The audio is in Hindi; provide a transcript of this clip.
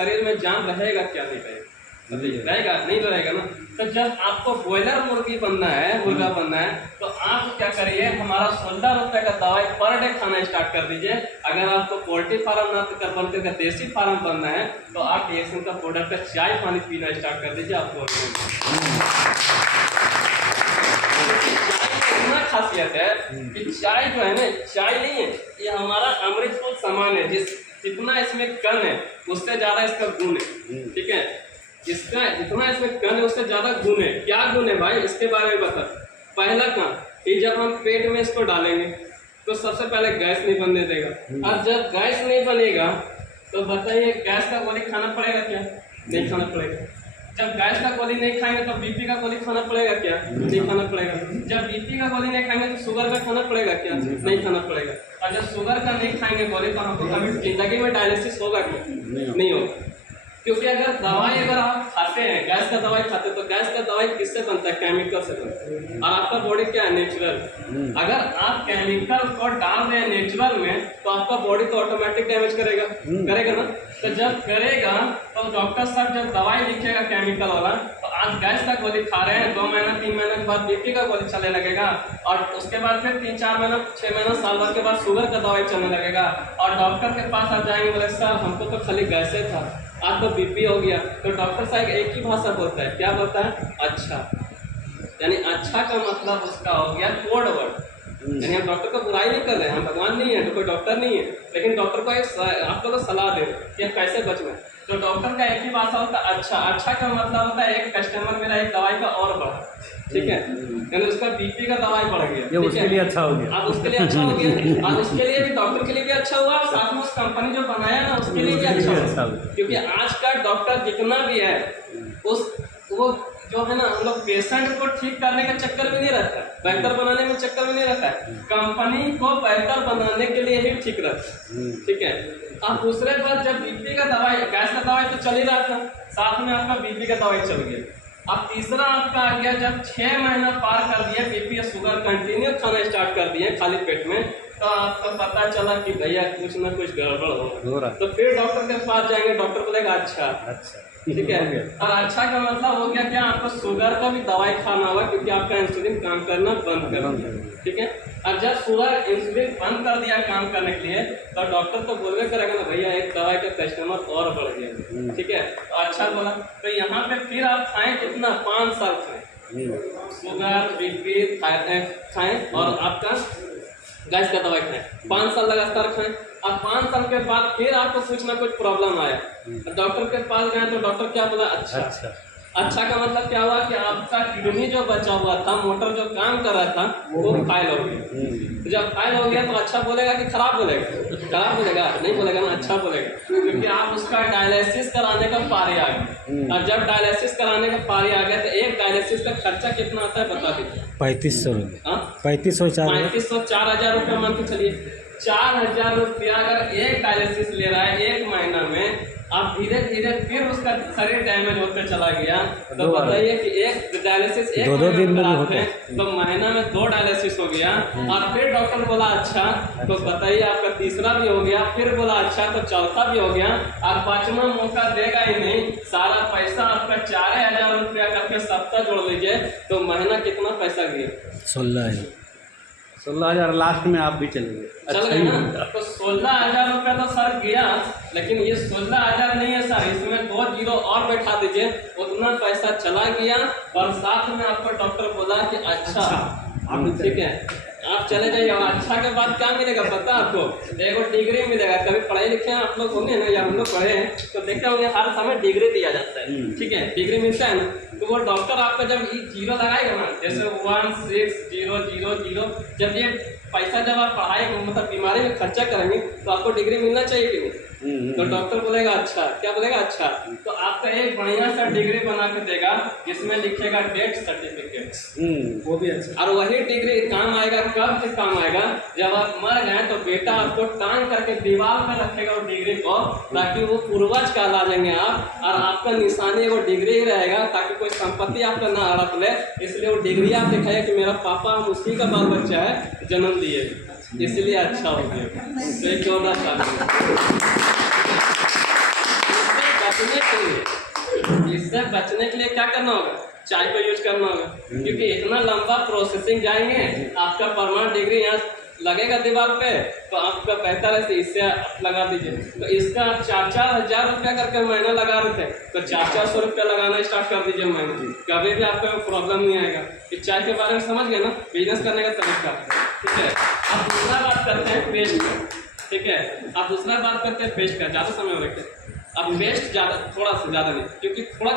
शरीर में जान रहेगा क्या नहीं रहेगा? रहेगा नहीं रहेगा ना। तो जब आपको बॉयलर मुर्गी बनना है, मुर्गा बनना है, तो आप क्या करिए, हमारा 16 रुपए का दवाई पर डे खाना स्टार्ट कर दीजिए। अगर आपको पोल्ट्री फार्म ना बन करके देसी फार्म बनना है तो आप डीएक्सएन का प्रोडक्ट का चाय पानी पीना स्टार्ट कर दीजिए। आपको इतना खासियत है कि चाय जो है ना, चाय नहीं है, ये हमारा अमृतफल सामान है। जितना इसमें कण है उससे ज्यादा इसका गुण है। ठीक है, इसका जितना इसमें कण है उससे ज्यादा गुण है। क्या गुण है भाई, इसके बारे में बता। पहला काम कि जब हम पेट में इसको डालेंगे तो सबसे पहले गैस नहीं बनने देगा। और जब गैस नहीं बनेगा तो बताइए, गैस का गोली खाना पड़ेगा क्या? नहीं खाना पड़ेगा। जब गैस का गोली नहीं खाएंगे तो बीपी का गोली खाना पड़ेगा क्या? नहीं खाना पड़ेगा। जब बीपी का गोली नहीं खाएंगे तो शुगर का खाना पड़ेगा क्या? नहीं खाना पड़ेगा। और जब शुगर का नहीं खाएंगे गोली तो हमको कभी जिंदगी में डायलिसिस होगा क्या? नहीं होगा। क्योंकि अगर दवाई अगर आप खाते हैं, गैस का दवाई खाते हैं, तो गैस का दवाई किससे बनता है? केमिकल से बनता है। और आपका बॉडी क्या है? नेचुरल। अगर आप केमिकल को डाल रहे हैं नेचुरल में तो आपका बॉडी तो ऑटोमेटिक डैमेज करेगा, करेगा ना। तो जब करेगा तो डॉक्टर साहब जब दवाई लिखेगा केमिकल वाला, तो आज गैस का गोली खा रहे हैं, 2 महीना 3 महीने के बाद बीपी का गोली चलने लगेगा, और उसके बाद फिर 3-4 महीना 6 महीना साल भर के बाद शुगर का दवाई चलने लगेगा। और डॉक्टर के पास आप जाएंगे, बोले सर हमको तो खाली गैसे था, आज तो बीपी हो गया। तो डॉक्टर साहब एक ही भाषा बोलता है, क्या बोलता है? अच्छा। यानी अच्छा का मतलब उसका हो गया कोड वर्ड। यानी हम डॉक्टर को बुराई नहीं कर रहे हैं, हम भगवान नहीं है, तो कोई डॉक्टर नहीं है, लेकिन डॉक्टर को एक आपको तो सलाह दे कि कैसे बचना। तो डॉक्टर का एक ही भाषा होता है अच्छा। अच्छा का मतलब होता है एक कस्टमर मेरा एक दवाई का और बढ़ा, ठीक है, यानी उसका बीपी का दवाई बढ़ गया, ये उसके लिए अच्छा हो गया। अब उसके लिए अच्छा हो गया, और उसके लिए भी, डॉक्टर के लिए भी अच्छा हुआ, और साथ में उस कंपनी जो बनाया ना उसके लिए भी अच्छा हुआ। क्योंकि आज का डॉक्टर जितना भी है वो जो है ना, हम लोग पेशेंट को ठीक करने के चक्कर में नहीं रहता है, बेहतर बनाने में चक्कर में नहीं रहता है, कंपनी को बेहतर बनाने के लिए ही ठीक रहता है। ठीक है। अब दूसरे बात, जब बीपी का दवाई, गैस का दवाई तो चल ही रहा था, साथ में आपका बीपी का दवाई चल गया। अब तीसरा आपका आ गया, जब 6 महीना पार कर दिया, बीपी या शुगर कंटिन्यू खाना स्टार्ट कर दिए खाली पेट में, तो आपको पता चला कि भैया कुछ ना कुछ गड़बड़ हो रहा। तो फिर डॉक्टर के पास जाएंगे, डॉक्टर बोलेगा अच्छा। ठीक है। और अच्छा का मतलब हो गया क्या, आपको शुगर का भी दवाई खाना होगा, क्योंकि आपका इंसुलिन काम करना बंद कर दिया। ठीक है। और जब शुगर इंसुलिन बंद कर दिया काम करने के लिए, तो डॉक्टर तो बोलवे करेगा ना, भैया एक दवाई का कस्टमर और बढ़ गया। ठीक है। तो अच्छा बोला, तो यहाँ पे फिर आप खाएं कितना? 5 साल खाएं, शुगर बीपी खाएं और आपका गैस का दवाई खाएं, 5 साल लगातार खाएं। अब 5 साल के बाद फिर आपको कुछ ना कुछ प्रॉब्लम आया, डॉक्टर के पास गए, तो डॉक्टर क्या बोला? अच्छा। अच्छा का मतलब क्या हुआ कि आपका किडनी जो बचा हुआ था, मोटर जो काम कर रहा था, वो फाइल हो गया। जब फाइल हो गया तो अच्छा बोलेगा कि खराब बोलेगा? खराब बोलेगा, नहीं बोलेगा ना, अच्छा बोलेगा, क्योंकि आप उसका डायलिसिस कराने का पारी आ गया। और जब डायलिसिस कराने का पारी आ गया तो एक डायलिसिस का खर्चा कितना आता है बता दीजिए? 3500 रुपये। 3500 4,000 रुपये मान के चलिए। 4,000 रुपया अगर एक डायलिसिस ले रहा है 1 महीना में, आप धीरे धीरे फिर उसका शरीर डैमेज होकर चला गया, तो बताइए कि एक डायलिसिस 1 दिन में कराते हैं तो महीना में 2 डायलिसिस हो गया। और फिर डॉक्टर बोला अच्छा, तो बताइए आपका तीसरा भी हो गया, फिर बोला अच्छा तो चौथा भी हो गया, और 5वां मौका देगा ही नहीं। सारा पैसा आपका 4,000 रुपया करके सप्ताह जोड़ लीजिए, तो महीना कितना पैसा गया? 16,000 लास्ट में आप भी चल गए ना। तो 16,000 रुपया तो सर गया, लेकिन ये 16,000 नहीं है सर, इसमें 2 जीरो और बैठा दीजिए, उतना पैसा चला गया। और साथ में आपको डॉक्टर बोला कि अच्छा ठीक है आप चले जाइए। और अच्छा के बाद क्या मिलेगा पता आपको? एगो डिग्री मिलेगा। कभी पढ़ाई लिखे आप लोग होंगे ना, या हम लोग पढ़े हैं तो देखते होंगे हर समय डिग्री दिया जाता है। ठीक है, डिग्री मिलता है ना, तो वो डॉक्टर आपका जब ये जीरो लगाएगा ना, जैसे 1 6 0 0 0, जब ये पैसा जब आप पढ़ाई मतलब बीमारी में खर्चा करेंगे तो आपको डिग्री मिलना चाहिए कि नहीं? तो डॉक्टर बोलेगा अच्छा, क्या बोलेगा? अच्छा। तो आपका एक बढ़िया सा डिग्री बना के देगा जिसमें लिखेगा डेथ सर्टिफिकेट, वो भी अच्छा। और वही डिग्री काम आएगा कब से काम आएगा? जब आप मर गए तो बेटा आपको टांग करके दीवार पर रखेगा वो डिग्री को, ताकि वो पूर्वज कहला जाएंगे आप, और आपका निशानी वो डिग्री ही रहेगा, ताकि कोई संपत्ति आपका ना हड़प ले। इसलिए वो डिग्री आप दिखाइए कि मेरा पापा हम उसी का बाल बच्चा है, जन्म दिए, इसलिए अच्छा हो गया। तो एक 14 साल बचने के लिए, इससे बचने के लिए क्या करना होगा, चाय को यूज करना होगा, क्योंकि इतना लंबा प्रोसेसिंग जाएंगे, आपका परमानेंट डिग्री यहाँ लगेगा दीवार पे, तो आपका बेहतर है इससे आप लगा दीजिए। तो इसका आप 4-4 हज़ार रुपया करके महीना लगा रहे थे, तो 400-400 रुपया लगाना स्टार्ट कर दीजिए महीना, कभी भी आपको प्रॉब्लम नहीं आएगा। इस चाय के बारे में समझ गए ना, बिजनेस करने का तरीका, ठीक है। अब दूसरा बात करते हैं पेस्ट का, ठीक है। अब दूसरा बात करते हैं पेस्ट का, ज़्यादा समय हो रखे, अब पेस्ट ज़्यादा, थोड़ा सा ज़्यादा नहीं, क्योंकि थोड़ा